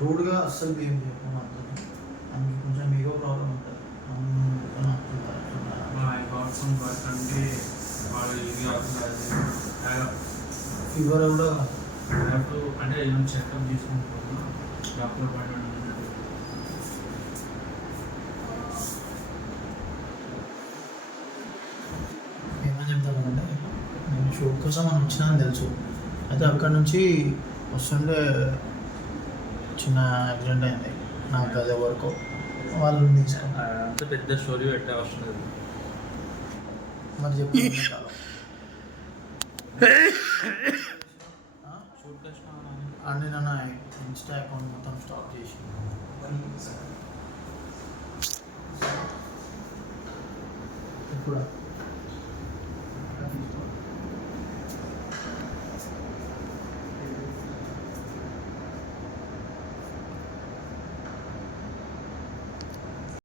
రూడ్గా అస్సలు బిహేవ్ చేయకుండా అందుకు కొంచెం ఈగో ప్రాబ్లం ఉంటుంది. ఫీవర్ కూడా అంటే చెకప్ తీసుకుంటున్నా డాక్టర్ పడ్డాడు. ఏమని చెప్తానంటే నేను షూట్ కోసం అని వచ్చినా అని తెలుసు. అయితే అక్కడ నుంచి వస్తుంటే చిన్న యాక్సిడెంట్ అయింది నాకు. అదే వరకు వాళ్ళని తీసుకొని అంత పెద్ద స్టోరీ పెట్టే అవసరం లేదు. మరి చెప్పి అండి నన్ను ఇన్స్టా అకౌంట్ మొత్తం స్టాప్ చేసి ఇప్పుడు